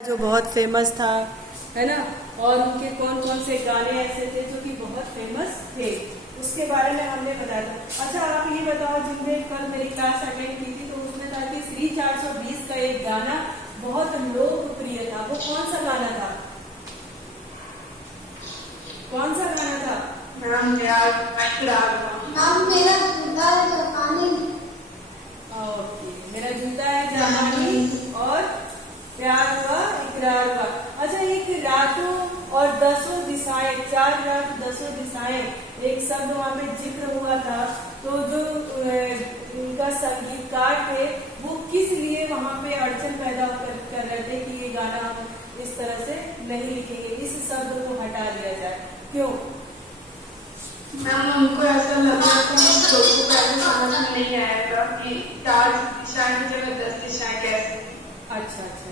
जो बहुत फेमस था, है ना। और उनके कौन कौन से गाने ऐसे थे जो कि बहुत फेमस थे, उसके बारे में हमने बताया था। अच्छा, आप ये बताओ, जिनने कल मेरी क्लास अटेंड की थी तो उसमें था कि श्री 420 का एक गाना बहुत लोकप्रिय था। वो कौन सा गाना था? कौन सा गाना था? नाम मेरा जूता है जापानी। ओके, मेरा जूता है जापानी और प्यार हुआ इकरार हुआ। अच्छा, एक रातों और दसों दिशाएं, 4 रात 10 दिशाएं, एक शब्द वहाँ पे जिक्र हुआ था। तो जो उनका संगीतकार थे वो किस लिए वहाँ पे अड़चन पैदा कर रहे थे कि ये गाना हम इस तरह से नहीं लिखेंगे, इस शब्द को हटा दिया जाए, क्यों? मैम, उनको ऐसा लग रहा था कि लोगों को ऐसा समझ में नहीं आएगा कि 4 दिशाएं की जगह 10 दिशाएं कैसे। अच्छा अच्छा,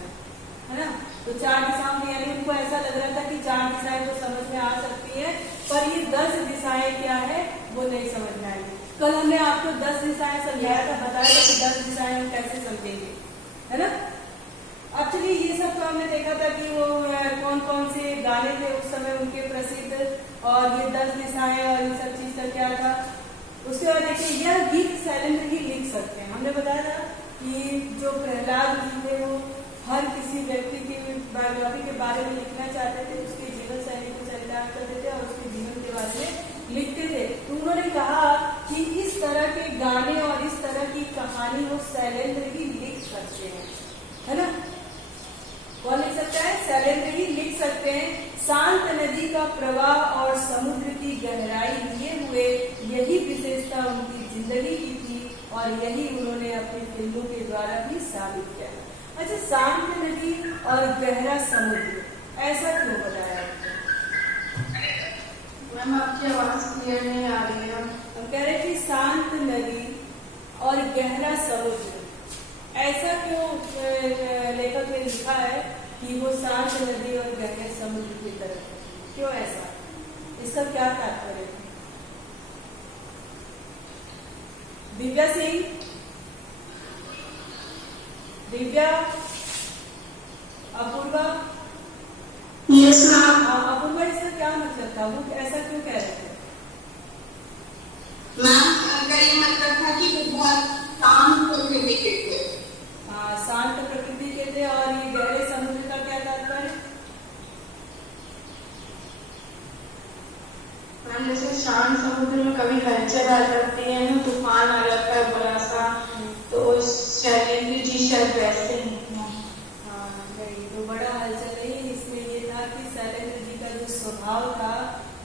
है ना। तो 4 दिशाओं में, यानी उनको ऐसा लग रहा था कि 4 दिशाएं तो समझ में आ सकती है, पर ये 10 दिशाएं क्या है वो नहीं समझ में आएगी। कल हमने आपको 10 दिशाएं समझाया था, बताया था कि 10 दिशाएं हम कैसे समझेंगे, है ना। अब चलिए, ये सब तो हमने देखा था कि वो कौन कौन से गाने थे उस समय उनके प्रसिद्ध, और ये 10 दिशाएं और इन सब चीज का क्या था। उसके बाद देखिए, यह गीत शैलेंद्र ही लिख सकते हैं। हमने बताया था कि जो प्रहलाद जी थे वो हर किसी व्यक्ति की बायोग्राफी के बारे में लिखना चाहते थे, उसके जीवन शैली को चरितार्थ करते थे और उसके जीवन के बारे में लिखते थे। तो उन्होंने कहा कि इस तरह के गाने और इस तरह की कहानी वो शैलेंद्र ही लिख सकते हैं, है ना। कौन लिख सकता है? शैलेंद्र ही लिख सकते हैं। शांत नदी का प्रवाह और समुद्र की गहराई लिए हुए यही विशेषता उनकी जिंदगी की थी और यही उन्होंने अपनी फिल्मों के द्वारा भी साबित किया। अच्छा, शांत नदी और गहरा समुद्र, ऐसा क्यों बताया? मैम, आपकी आवाज क्लियर नहीं आ रही है। हम कह रहे थे शांत नदी और गहरा समुद्र, ऐसा क्यों लेखक ने लिखा है कि वो शांत नदी और गहरे समुद्र की तरफ, क्यों ऐसा? इसका क्या तात्पर्य है? दिव्या सिंह, दिव्या, अपूर्वा। Yes ma'am. अपूर्वा, इसका क्या मतलब था? वो ऐसा क्यों कह रहे थे? मैम, उनका ये मतलब था कि वो बहुत शांत प्रकृति के थे। शांत प्रकृति के थे। और ये गहरे समुद्र का क्या तात्पर्य? मैम, जैसे शांत समुद्र में कभी हलचल आ जाती है ना, तूफान आ जाता है बड़ा सा, तो शैलेंद्र जी शायद वैसे ही। हाँ, नहीं तो बड़ा हलचल नहीं, इसमें ये था कि शैलेंद्र जी का जो स्वभाव था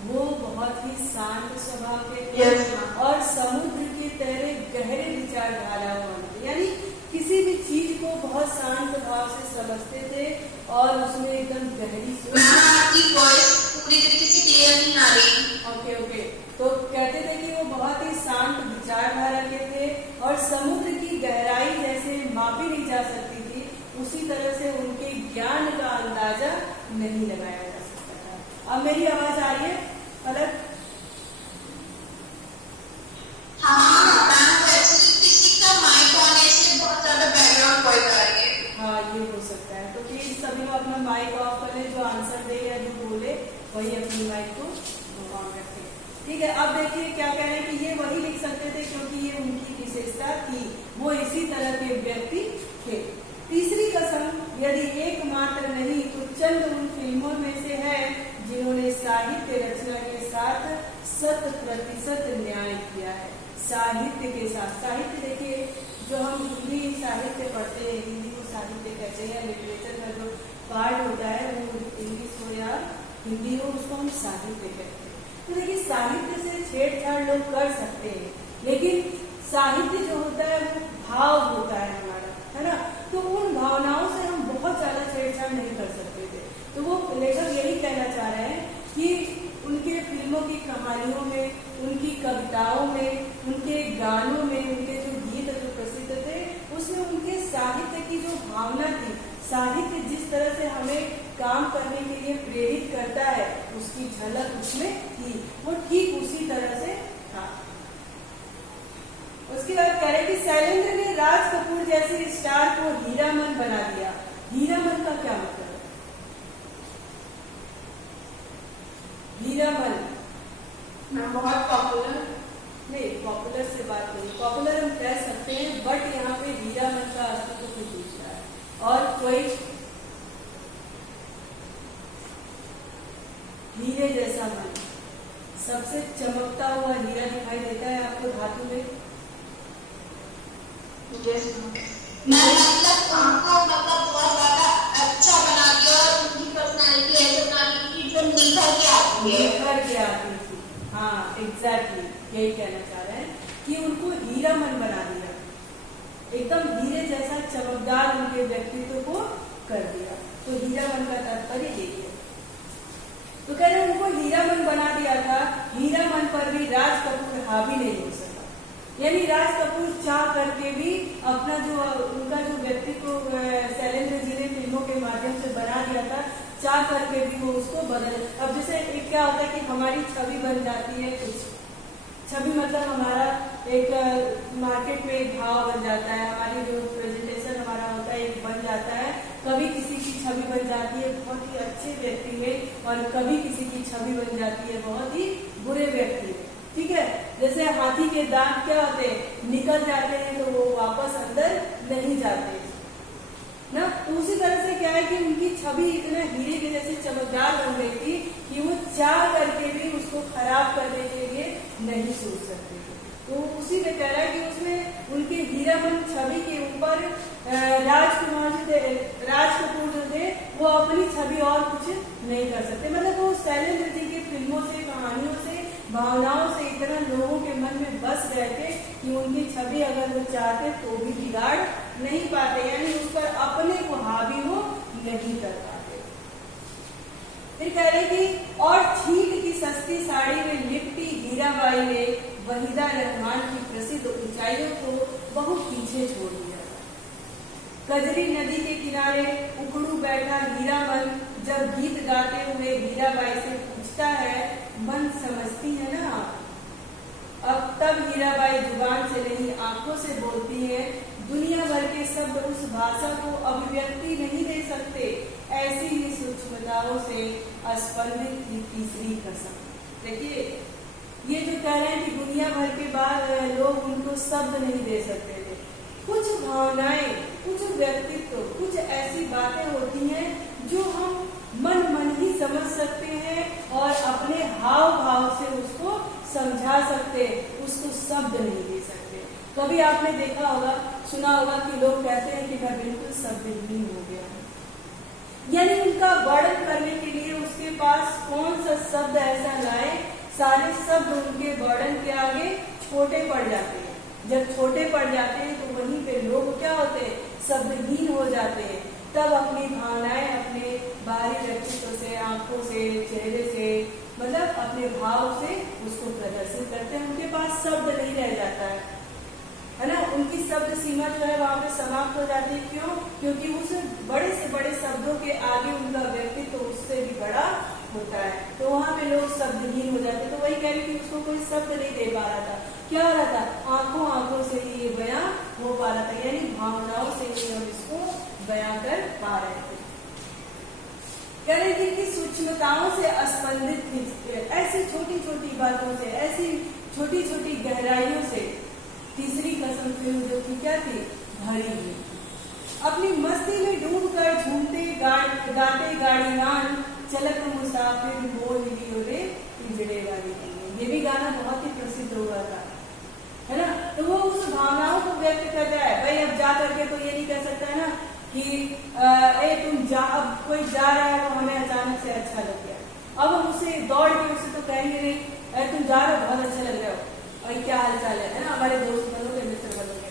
वो बहुत ही शांत स्वभाव के थे। Yes, और समुद्र की तरह गहरे विचारधारा वाले थे, यानी किसी भी चीज को बहुत शांत भाव से समझते थे और उसमें एकदम गहरी सोच। आपकी वॉइस पूरी तरीके से क्लियर नहीं आ रही। ओके ओके, तो कहते थे कि वो बहुत ही शांत विचारधारा के थे और समुद्र की गहराई जैसे मापी नहीं जा सकती थी, उसी तरह से उनके ज्ञान का अंदाजा नहीं लगाया जा सकता था। अब मेरी आवाज आ रही है अलग? हाँ, ये हो सकता है। तो प्लीज सभी लोग अपना माइक ऑफ कर ले, जो आंसर दे या जो बोले वही अपनी माइक को ऑन रखे। ठीक है, अब देखिए क्या कह रहे हैं कि ये वही लिख सकते थे क्योंकि ये उनकी विशेषता थी, वो इसी तरह के व्यक्ति थे। तीसरी कसम, यदि एकमात्र नहीं तो चंद उन फिल्मों में से है जिन्होंने साहित्य रचना के साथ 100% न्याय किया है। साहित्य के साथ, साहित्य देखिए, जो हम हिंदी साहित्य पढ़ते हैं, हिंदी को साहित्य कहते हैं, लिटरेचर का जो पार्ट होता है वो इंग्लिश हो या हिंदी हो, उसको हम साहित्य कहते हैं। तो देखिए, साहित्य से छेड़छाड़ लोग कर सकते हैं, लेकिन साहित्य जो होता है वो भाव होता है हमारा, है ना। तो उन भावनाओं से हम बहुत ज्यादा छेड़छाड़ नहीं कर सकते थे। तो वो लेखक यही कहना चाह रहे हैं कि उनके फिल्मों की कहानियों में, उनकी कविताओं में, उनके गानों में, उनके जो गीत जो प्रसिद्ध थे, उसमें उनके साहित्य की जो भावना थी, साहित्य जिस तरह से हमें काम करने के लिए प्रेरित करता है, उसकी झलक उसमें थी, वो ठीक उसी तरह से था। उसके बाद कह रहे कि शैलेंद्र ने राज कपूर जैसे स्टार को हीरामन बना दिया। हीरामन का क्या मतलब है? पॉपुलर से बात करूँ, पॉपुलर हम कह सकते हैं, बट यहाँ पे हीरामन का अस्तित्व को पूछ रहा है। और कोई हीरे जैसा मन, सबसे चमकता हुआ हीरा दिखाई देता है आपको धातु में? मैं मतलब उनको मतलब बहुत ज्यादा अच्छा बना दिया और उनकी पर्सनालिटी ऐसे बना दी कि जो निखर के आती है। निखर के आती थी, हाँ एग्जैक्टली यही कहना चाह रहे हैं कि उनको हीरा मन बना दिया, एकदम हीरे जैसा चमकदार उनके व्यक्तित्व को कर दिया। तो हीरा मन का तात्पर्य यही है। तो कह रहे उनको हीरा मन बना दिया था, हीरा मन पर भी राज कपूर हावी नहीं हो सका। यानी राज कपूर चाह करके भी अपना जो उनका जो व्यक्तित्व शैलेंद्र जी ने फिल्मों के माध्यम से बना दिया था, चाह करके भी वो उसको बदल। अब जैसे एक क्या होता है कि हमारी छवि बन जाती है, कुछ छवि मतलब हमारा एक मार्केट में एक भाव बन जाता है, हमारी जो प्रेजेंटेशन हमारा होता है एक बन जाता है। कभी किसी की छवि बन जाती है बहुत ही अच्छे व्यक्ति में, और कभी किसी की छवि बन जाती है बहुत ही बुरे व्यक्ति में। ठीक है, जैसे हाथी के दांत क्या होते हैं, निकल जाते हैं तो वो वापस अंदर नहीं जाते ना। उसी तरह से क्या है कि उनकी छवि इतना हीरे के जैसे चमकदार बन गई थी कि वो चाह करके भी उसको खराब करने के लिए नहीं सोच सकते थे। तो उसी में कह रहा है कि उसमें उनके हीरामन छवि के ऊपर राजकुमार जो थे, राज कपूर जो थे, वो अपनी छवि और कुछ नहीं कर सकते। मतलब वो शैलेंद्र जी की फिल्मों से, कहानियों से, भावनाओं से इतना लोगों के मन में बस गए थे कि उनकी छवि अगर वो चाहते तो भी बिगाड़ नहीं पाते, यानी उस पर अपने को हावी वो नहीं कर पाते। फिर कह रहे कि और छीट की सस्ती साड़ी में लिपटी हीराबाई ने वहीदा रहमान की प्रसिद्ध ऊंचाइयों को बहुत पीछे छोड़ दिया। कजरी नदी के किनारे उखड़ू बैठा हीरामन जब गीत गाते हुए हीराबाई से पूछता है, मन समझती है ना आप? अब तब हीराबाई जुबान से नहीं आंखों से बोलती है, दुनिया भर के शब्द उस भाषा को अभिव्यक्ति नहीं दे सकते, ऐसी ही सूक्ष्मताओं से स्पंदित की तीसरी कसम। देखिए ये जो कह रहे हैं कि दुनिया भर के बाद लोग उनको शब्द नहीं दे सकते थे, कुछ भावनाएं, कुछ व्यक्तित्व, कुछ ऐसी बातें होती हैं जो हम मन ही समझ सकते हैं और अपने हाव भाव से उसको समझा सकते, उसको शब्द नहीं दे सकते। कभी आपने देखा होगा, सुना होगा कि लोग कहते हैं कि मैं बिल्कुल शब्दहीन हो गया हूँ, यानी उनका वर्णन करने के लिए उसके पास कौन सा शब्द ऐसा लाए, सारे शब्द उनके वर्णन के आगे छोटे पड़ जाते हैं। जब छोटे पड़ जाते हैं तो वहीं पे लोग क्या होते हैं, शब्दहीन हो जाते हैं। तब अपनी भावनाएं अपने बाहरी व्यक्तित्व से, आंखों से, चेहरे से, मतलब अपने भाव से उसको प्रदर्शित करते हैं। उनके पास शब्द नहीं रह जाता है ना, उनकी शब्द सीमा जो है वहां पे समाप्त हो जाती है। क्यों? क्योंकि उस बड़े से बड़े शब्दों के आगे उनका व्यक्तित्व उससे भी बड़ा होता है, तो वहां पे लोग शब्दहीन हो जाते। तो वही कह रही कि उसको कोई शब्द नहीं दे पा रहा था। क्या हो रहा था? आंखों से ही ये बयां हो पा रहा था, यानी भावनाओं से ही हम इसको बयां कर पा रहे थे। कह रहे थे कि सूक्ष्मताओं से स्पंदित, ऐसी छोटी छोटी बातों से, ऐसी छोटी छोटी गहराइयों से तीसरी कसम फिल्म जो थी क्या थी, भरी हुई। अपनी मस्ती में डूबकर झूमते गाते गाड़ीवान चलत मुसाफिर मोल लियो रे पिंजड़े वाली। ये भी गाना बहुत ही प्रसिद्ध हुआ था, है ना। तो वो उस भावनाओं को व्यक्त कर रहा है। भाई अब जा करके तो ये नहीं कह सकता है ना कि तुम जा, अब कोई जा रहा है तो हमें अचानक से अच्छा लग गया, अब हम उसे दौड़ के उसे तो कहेंगे नहीं, तुम जा रहे हो बहुत अच्छा लग रहा हो, और क्या हाल चाल है ना, हमारे दोस्त बनोगे, मित्र बनोगे।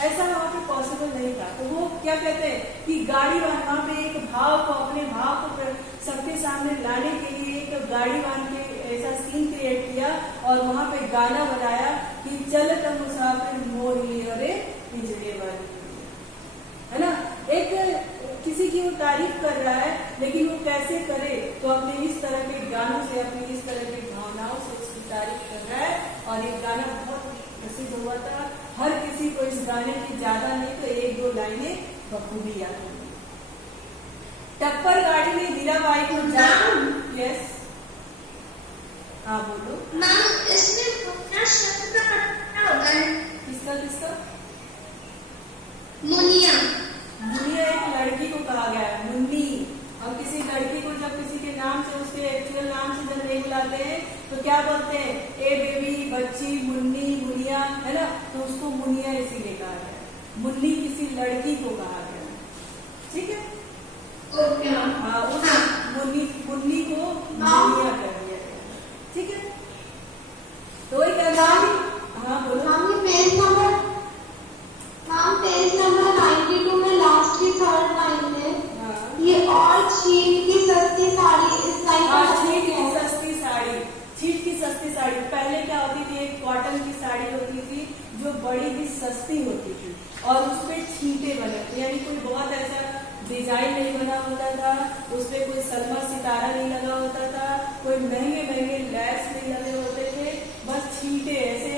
ऐसा वहां पे पॉसिबल नहीं था। तो वो क्या कहते हैं कि गाड़ीवान वहां पे एक भाव को, अपने भाव को सबके सामने लाने के लिए एक गाड़ीवान के ऐसा सीन क्रिएट किया और वहां पे गाना बनाया कि चलत मुसाफिर मोर लियो रे पिंजरे वाली, है ना। एक किसी की वो तारीफ कर रहा है, लेकिन वो कैसे करे, तो अपने इस तरह के गानों से, अपनी इस तरह की भावनाओं से उसकी तारीफ कर रहा है। और ये गाना बहुत प्रसिद्ध हुआ था, हर किसी को इस गाने की ज्यादा नहीं तो एक दो लाइनें बखूबी याद होंगी। टप्पर गाड़ी में हीराबाई को यस, हाँ बोलो। मैम इसमें अपना शब्द का होता है? किसका किसका? मुनिया। मुनिया एक लड़की को कहा गया है, मुन्नी। हम किसी लड़की को जब किसी के नाम से, उसके एक्चुअल नाम से जब नहीं बुलाते हैं तो क्या बोलते हैं? ए बेबी, बच्ची, मुन्नी, मुनिया, है ना? तो उसको मुनिया इसीलिए कहा गया है। मुन्नी किसी लड़की को कहा गया है, ठीक है? Okay ma'am. हाँ, उस मुन्नी को मुनिया कर दिया गया, ठीक है? तो वही कहना। हाँ बोलो। मैम ये पेज नंबर 92 में लास्ट की थर्ड लाइन है। हाँ, ये और छीट की सस्ती साड़ी इस लाइन हाँ, पर छीट की है। सस्ती साड़ी। छीट की सस्ती साड़ी पहले क्या होती थी? एक कॉटन की साड़ी होती थी जो बड़ी ही सस्ती होती थी और उसपे छींटे बने थे, यानी कोई बहुत ऐसा डिजाइन नहीं बना होता था, उसपे कोई सलमा सितारा नहीं लगा होता था, कोई महंगे महंगे लैस नहीं लगे होते थे, बस छींटे ऐसे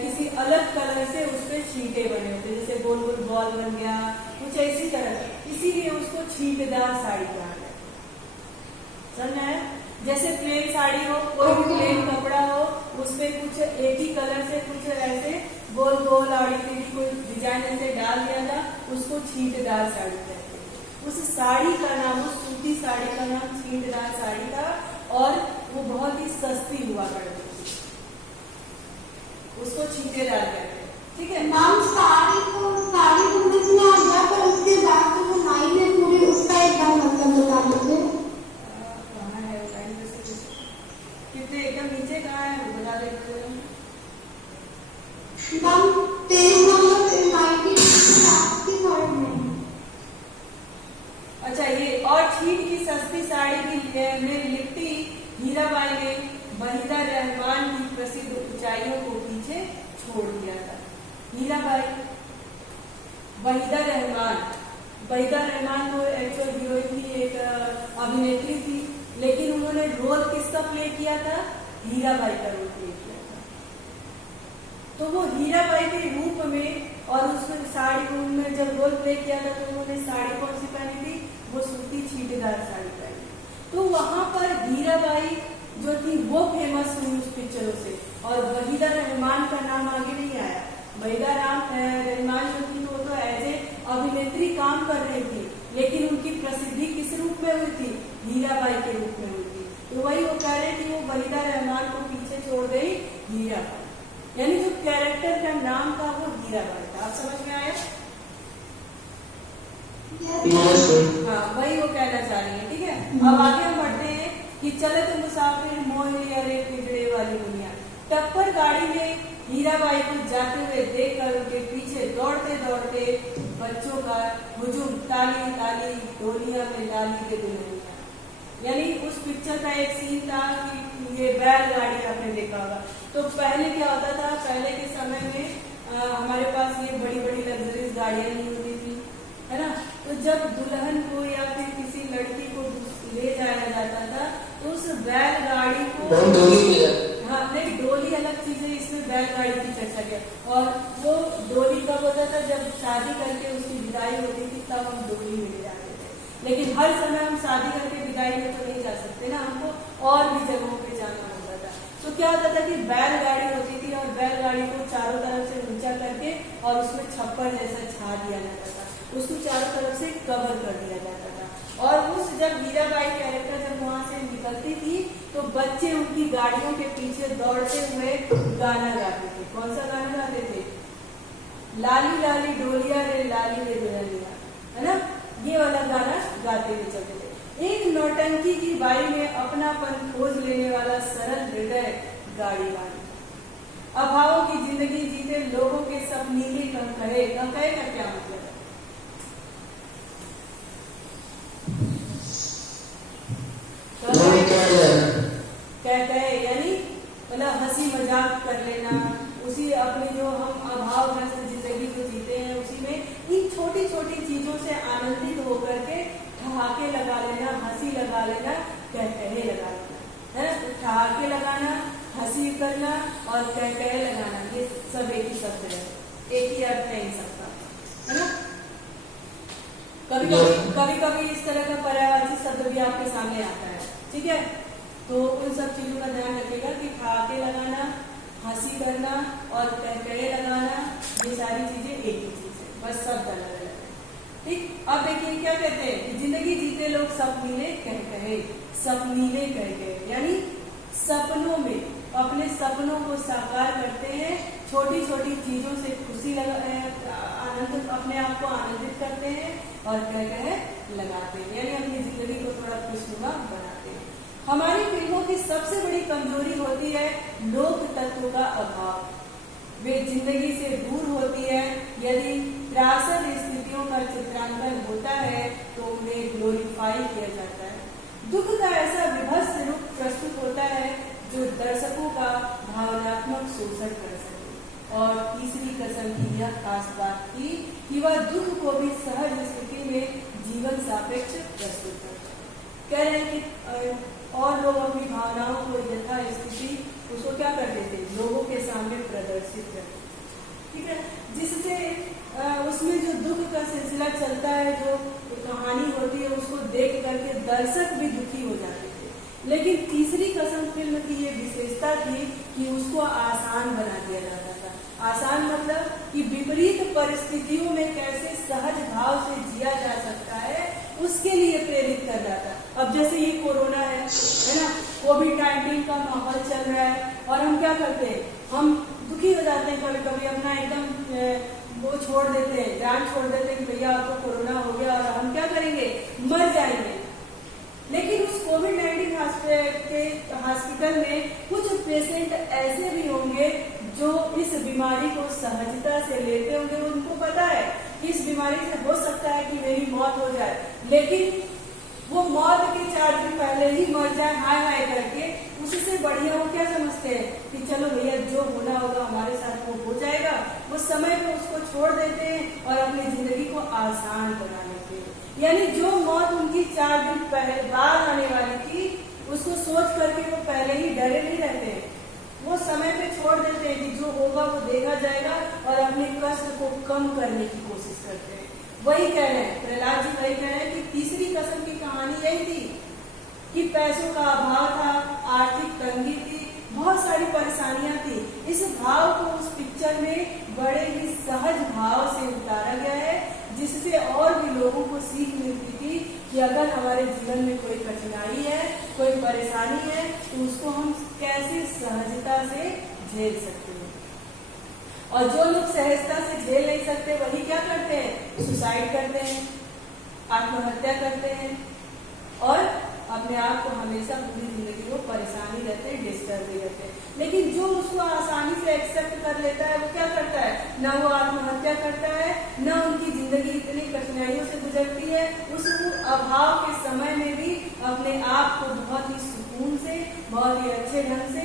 किसी अलग कलर से उसपे छींटे बने होते, जैसे गोल गोल बॉल बन गया, कुछ ऐसी तरह, इसीलिए उसको छींटेदार साड़ी कहा गया। समझ आया? जैसे प्लेन साड़ी हो, कोई भी प्लेन कपड़ा हो, उसपे कुछ एक ही कलर से कुछ ऐसे गोल गोल आड़ी टेढ़ी कोई डिजाइन ऐसे डाल दिया था, उसको छींटेदार साड़ी कहते हैं। उस साड़ी का नाम, उस सूती साड़ी का नाम छींटेदार साड़ी था और वो बहुत ही सस्ती हुआ करती थी, उसको छींटेदार कहते हैं, ठीक है? मैम साड़ी तो समझ में आ गया, पर उसके बाद जो लाइन है पूरी उसका एक बार मतलब बता दीजिए। कहाँ है वो लाइन? जैसे कितने एकदम नीचे कहाँ है वो बता देते हैं। मैम पेज नंबर 92 लास्ट की थर्ड में। अच्छा, ये और छीट की सस्ती साड़ी की में लिपटी हीराबाई ने वहीदा रहमान की प्रसिद्ध ऊंचाइयों को पीछे छोड़ दिया था। हीराबाई, वहीदा रहमान तो एक्चुअल हीरोइन थी, एक अभिनेत्री थी, लेकिन उन्होंने रोल किसका प्ले किया था? हीराबाई का रोल प्ले किया था। तो वो हीराबाई के रूप में और उसमें साड़ी में जब रोल प्ले किया था तो उन्होंने साड़ी कौन सी पहनी थी? वो सूती छींटेदार साड़ी पहनी। तो वहां पर हीराबाई जो थी वो फेमस हुई उस पिक्चरों से, और वहीदा रहमान का नाम आगे नहीं आया। वहीदा रहमान जो थी वो तो एज ए अभिनेत्री काम कर रही थी, लेकिन उनकी प्रसिद्धि किस रूप में हुई थी? हीराबाई के रूप में हुई थी। तो वही वो कह रहे थे, वो वहीदा रहमान को पीछे छोड़ गई हीराबाई, यानी जो कैरेक्टर का नाम था वो हीराबाई था। आप समझ में आया? हाँ, वही वो कहना चाह रही है, ठीक है? अब आगे हम बढ़ते हैं कि चले तो मुसाफिर मोह लिया रे पिजड़े वाली दुनिया। टप्पर गाड़ी में हीराबाई को जाते हुए देखकर उनके पीछे दौड़ते दौड़ते बच्चों का हुजूम, ताली ताली डोलिया में लाली के दुल्हनिया। यानी उस पिक्चर का एक सीन था कि ये बैलगाड़ी आपने देखा होगा। तो पहले क्या होता था? पहले के समय में हमारे पास ये बड़ी बड़ी लग्जरीज गाड़ियां नहीं होती थी, है ना? तो जब दुल्हन को या फिर किसी लड़की को ले जाया जाता था तो उस बैलगाड़ी को, हाँ नहीं, डोली अलग चीज है, इसमें बैलगाड़ी की चर्चा किया। और वो डोली कब होता था? जब शादी करके उसकी विदाई होती थी तब हम डोली में ले जाते थे, लेकिन हर समय हम शादी करके विदाई में तो नहीं जा सकते ना, हमको और भी जगहों पे जाना होता था। तो क्या होता था कि बैलगाड़ी होती थी और बैलगाड़ी को चारों तरफ से ऊंचा करके और उसमें छप्पर जैसा छा दिया जाता था, उसको चारों तरफ से कवर कर दिया जाता था। और उस जब हीराबाई कैरेक्टर जब वहां से निकलती थी तो बच्चे उनकी गाड़ियों के पीछे दौड़ते हुए गाना गाते थे। कौन सा गाना गाते थे? लाली लाली डोलिया रे लाली रे दुल्हनिया, है ना? ये वाला गाना गाते हुए चलते थे। एक नौटंकी की बाई में अपनापन खोज लेने वाला सरल हृदय गाड़ी वाली, अभावों की जिंदगी जीते लोगों के सब नीले कम कहे का क्या मतलब है? कहते हैं यानी मतलब हंसी मजाक कर लेना, उसी अपनी जो हम अभावग्रस्त जिंदगी को जीते हैं उसी में इन छोटी छोटी चीजों से आनंदित होकर के ठहाके लगा लेना, हंसी लगा लेना, कहकहे लगा लेना, है? ठहाके लगाना, हंसी करना और कहकहे लगाना, ये सब एक ही शब्द है, एक ही अर्थ है इन सबका, है ना? कभी कभी इस तरह का पर्यायवाची शब्द भी आपके सामने आता है, ठीक है? तो उन सब चीजों का ध्यान रखिएगा कि ठहाके लगाना, हंसी करना और कहकहे लगाना, ये सारी चीजें एक ही चीज है, बस शब्द अलग अलग है। ठीक, अब देखिए क्या कहते हैं कि जिंदगी जीते लोग सपनीले कहकहे, सपनीले कहकहे यानी सपनों में अपने सपनों को साकार करते हैं, छोटी छोटी चीजों से खुशी आनंद अपने आप को आनंदित करते हैं और कहकहे लगाते हैं, यानी अपनी जिंदगी को थोड़ा खुशनुमा बनाते हैं। हमारी फिल्मों की सबसे बड़ी कमजोरी होती है लोक तत्व का अभाव, वे जिंदगी से दूर होती है। यदि त्रासद स्थितियों का चित्रांकन होता है तो उन्हें ग्लोरीफाई किया जाता है। दुख का ऐसा विभत्स रूप प्रस्तुत होता है जो दर्शकों का भावनात्मक शोषण कर सके। और तीसरी कसम की यह खास बात थी कि वह दुख को भी सहज स्थिति में जीवन सापेक्ष प्रस्तुत करता है। कह रहे हैं कि और लोग अपनी भावनाओं को यथा स्थिति उसको क्या करते थे, लोगों के सामने प्रदर्शित करते, ठीक है, जिससे उसमें जो दुख का सिलसिला चलता है, जो कहानी होती है, उसको देख करके दर्शक भी दुखी हो जाते थे। लेकिन तीसरी कसम फिल्म की ये विशेषता थी कि उसको आसान बना दिया जाता था। आसान मतलब कि विपरीत परिस्थितियों में कैसे सहज भाव से जिया जा सकता है, उसके लिए प्रेरित कर रहा था। अब जैसे ये कोरोना है ना, कोविड-19 का माहौल चल रहा है और हम क्या करते हैं, हम दुखी हो जाते हैं, कभी कभी अपना एकदम वो छोड़ देते हैं, जान छोड़ देते हैं कि भैया आपको कोरोना हो गया और हम क्या करेंगे, मर जाएंगे। लेकिन उस कोविड-19 हॉस्पिटल में कुछ पेशेंट ऐसे भी होंगे जो इस बीमारी को सहजता से लेते होंगे। उनको पता है कि इस बीमारी से हो सकता है कि मेरी मौत हो जाए, लेकिन वो मौत के 4 दिन पहले ही मर जाए हाय हाय करके, उससे बढ़िया वो क्या समझते हैं कि चलो भैया जो होना होगा हमारे साथ वो हो जाएगा। वो समय पे उसको छोड़ देते हैं और अपनी जिंदगी को आसान बना लेते हैं। यानी जो मौत उनकी 4 दिन पहले बाद आने वाली थी, उसको सोच करके वो पहले ही डरे नहीं रहते हैं, वो समय पे छोड़ देते हैं कि जो होगा वो देखा जाएगा और अपने कष्ट को कम करने की कोशिश करते हैं। वही कह रहे हैं प्रहलाद जी, वही कह रहे हैं कि तीसरी कसम की कहानी यही थी कि पैसों का अभाव था, आर्थिक तंगी थी, बहुत सारी परेशानियां थी। इस भाव को उस पिक्चर में बड़े ही सहज भाव से उतारा गया है, जिससे और भी लोगों को सीख मिलती थी कि अगर हमारे जीवन में कोई कठिनाई है, कोई परेशानी है, तो उसको हम कैसे सहजता से झेल सकते हैं। और जो लोग सहजता से झेल नहीं सकते वही क्या करते हैं, सुसाइड करते हैं, आत्महत्या करते हैं और अपने आप को हमेशा पूरी जिंदगी को परेशानी रहते हैं, डिस्टर्ब भी रहते हैं। लेकिन जो उसको आसानी से एक्सेप्ट कर लेता है वो क्या करता है, ना वो आत्महत्या करता है, ना उनकी जिंदगी इतनी कठिनाइयों से गुजरती है। उस अभाव के समय में भी अपने आप को बहुत ही सुकून से, बहुत ही अच्छे ढंग से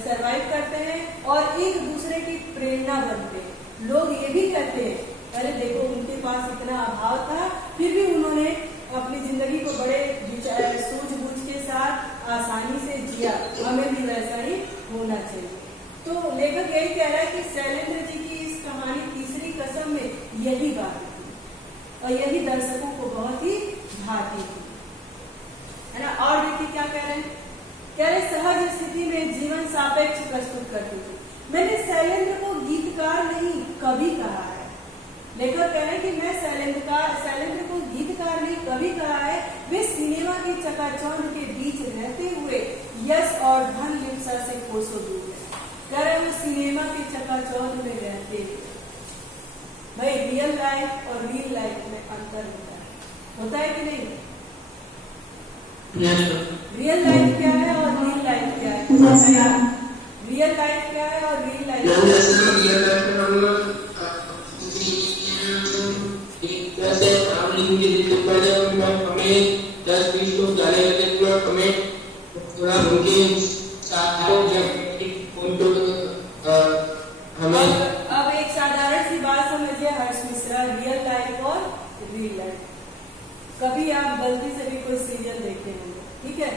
सरवाइव करते हैं और एक दूसरे की प्रेरणा बनते हैं। लोग ये भी कहते हैं, अरे देखो उनके पास इतना अभाव था फिर भी उन्होंने अपनी जिंदगी को बड़े सूझबूझ के साथ आसानी से जिया, हमें भी वैसा ही होना चाहिए। तो लेखक यही कह रहा है कि शैलेंद्र जी की इस कहानी तीसरी कसम में यही बात थी और यही दर्शकों को बहुत ही भाती थी, है ना। और देखिए क्या कह रहे हैं, कह रहे सहज स्थिति में जीवन सापेक्ष प्रस्तुत करती थी। मैंने शैलेंद्र को गीतकार नहीं कवि कहा है। लेखक कह रहे हैं कि मैं शैलेंद्र को गीतकार नहीं कवि कहा है। वे सिनेमा की चकाचौंध के बीच रहते हुए यश और धन लिप्सा से कोसों दूर है। कह रहे वो सिनेमा की चकाचौंध में रहते हुए, भाई रियल लाइफ और रियल लाइफ में अंतर होता है कि नहीं? रियल लाइफ क्या है और रियल लाइफ क्या है? रियल लाइफ क्या है और रियल लाइफ हमें 10-20 लोग जाने लगे, हमें थोड़ा उनके साथ हमें अब एक साधारण सी बात समझिए हर्ष मिश्रा, रियल लाइफ और रियल लाइफ। कभी आप गलती से भी कोई सीरियल देखते होंगे, ठीक है,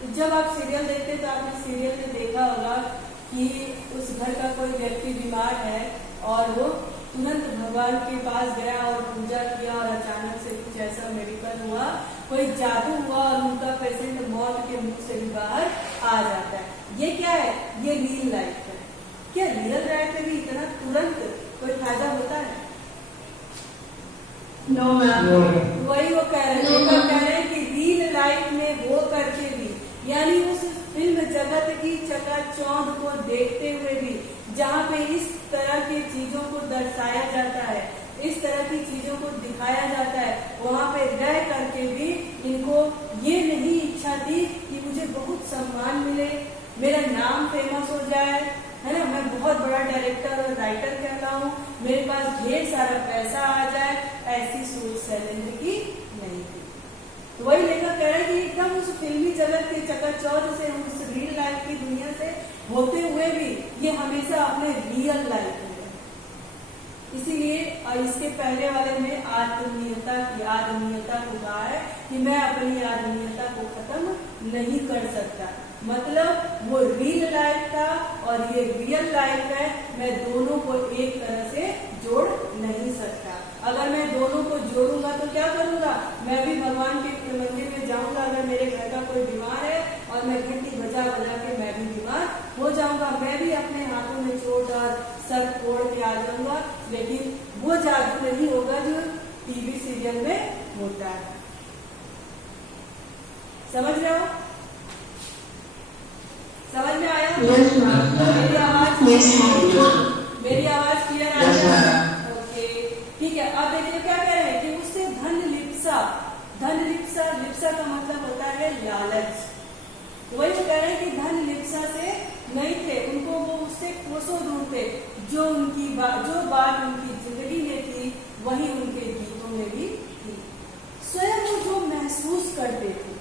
तो जब आप सीरियल देखते हैं तो आपने सीरियल में देखा होगा कि उस घर का कोई व्यक्ति बीमार है और वो तुरंत भगवान के पास गया और पूजा किया और अचानक से कुछ ऐसा मेडिकल हुआ, कोई जादू हुआ और उनका पेशेंट मौत के मुंह से भी बाहर आ जाता है। ये क्या है? ये रियल लाइफ है। No ma'am. वही वो कह रहे हैं, No, लेखक ma'am. कह रहे हैं कि रियल लाइफ में हो करके भी, यानी उस फिल्म जगत की चकाचौंध को देखते हुए भी, जहाँ पे इस तरह की चीजों को दर्शाया जाता है, इस तरह की चीजों को दिखाया जाता है, वहाँ पे रह करके भी इनको ये नहीं इच्छा थी कि मुझे बहुत सम्मान मिले, मेरा नाम फेमस हो जाए, है ना, मैं बहुत बड़ा डायरेक्टर और राइटर कहलाऊं, मेरे पास ढेर सारा पैसा आ जाए, ऐसी सोच शैलेंद्र की नहीं थी। तो वही लेखक कह रहे हैं कि एकदम उस फिल्मी जगत के चकाचौंध से, उस रियल लाइफ की दुनिया से होते हुए भी ये हमेशा अपने रियल लाइफ में है। इसीलिए इसके पहले वाले में आत्मीयता को कहा है कि मैं अपनी आत्मीयता को खत्म नहीं कर सकता, मतलब वो रियल लाइफ था और ये रियल लाइफ है, मैं दोनों को एक तरह से जोड़ नहीं सकता। अगर मैं दोनों को जोड़ूंगा तो क्या करूंगा, मैं भी भगवान के मंदिर में जाऊंगा, अगर मेरे घर का कोई बीमार है और मैं घंटी बजा बजा के मैं भी बीमार हो जाऊंगा, मैं भी अपने हाथों में चोट और सर तोड़ के आ जाऊंगा, लेकिन वो जादू नहीं होगा जो टीवी सीरियल में होता है। समझ रहे हो? समझ में आया? Yes, ma'am. मेरी आवाज Yes, ma'am. मेरी आवाज क्लियर आ Yes, रही है? ma'am. ओके, ठीक है। अब देखिए क्या कह रहे हैं कि उससे धन लिप्सा का मतलब होता है लालच। वही वो कह रहे हैं कि धन लिप्सा से नहीं थे, उनको वो उससे कोसों दूर थे, जो बात उनकी जिंदगी में थी वही उनके गीतों में भी थी। स्वयं वो जो महसूस करते थे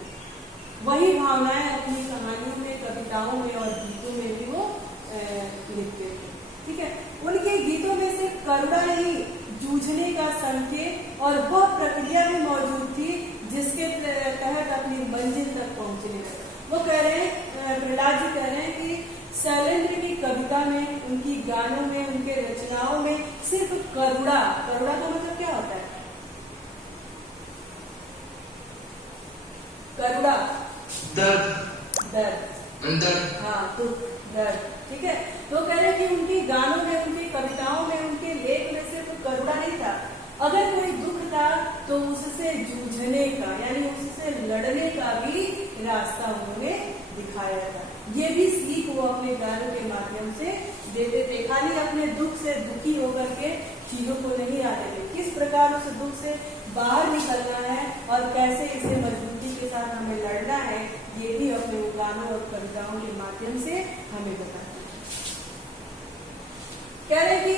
वही भावनाएं अपनी कहानियों में, कविताओं में और गीतों में भी वो लिखते थे। ठीक है, उनके गीतों में से करुणा ही जूझने का संकेत और वह प्रक्रिया भी मौजूद थी जिसके तहत अपनी मंजिल तक पहुंचने लगे। वो कह रहे हैं, प्रहलाद जी कह रहे हैं कि शैलेंद्र की कविता में, उनकी गानों में, उनके रचनाओं में सिर्फ करुणा का मतलब क्या होता है? करुणा, दर्द, हाँ, दुख, दर्द। ठीक है, तो कह रहे हैं कि उनके गानों में, उनकी कविताओं में, उनके लेख में सिर्फ करुणा नहीं था, अगर कोई दुख था तो उससे जूझने का, यानी उससे लड़ने का भी रास्ता उन्होंने दिखाया था। ये भी सीख वो अपने गानों के माध्यम से देते थे। खाली अपने दुख से दुखी होकर के चीजों को नहीं आते थे, किस प्रकार उस दुख से बाहर निकलना है और कैसे इसे मजबूती के साथ हमें लड़ना है, ये भी अपने गानों और कविताओं के माध्यम से हमें बताते हैं। कह रहे कि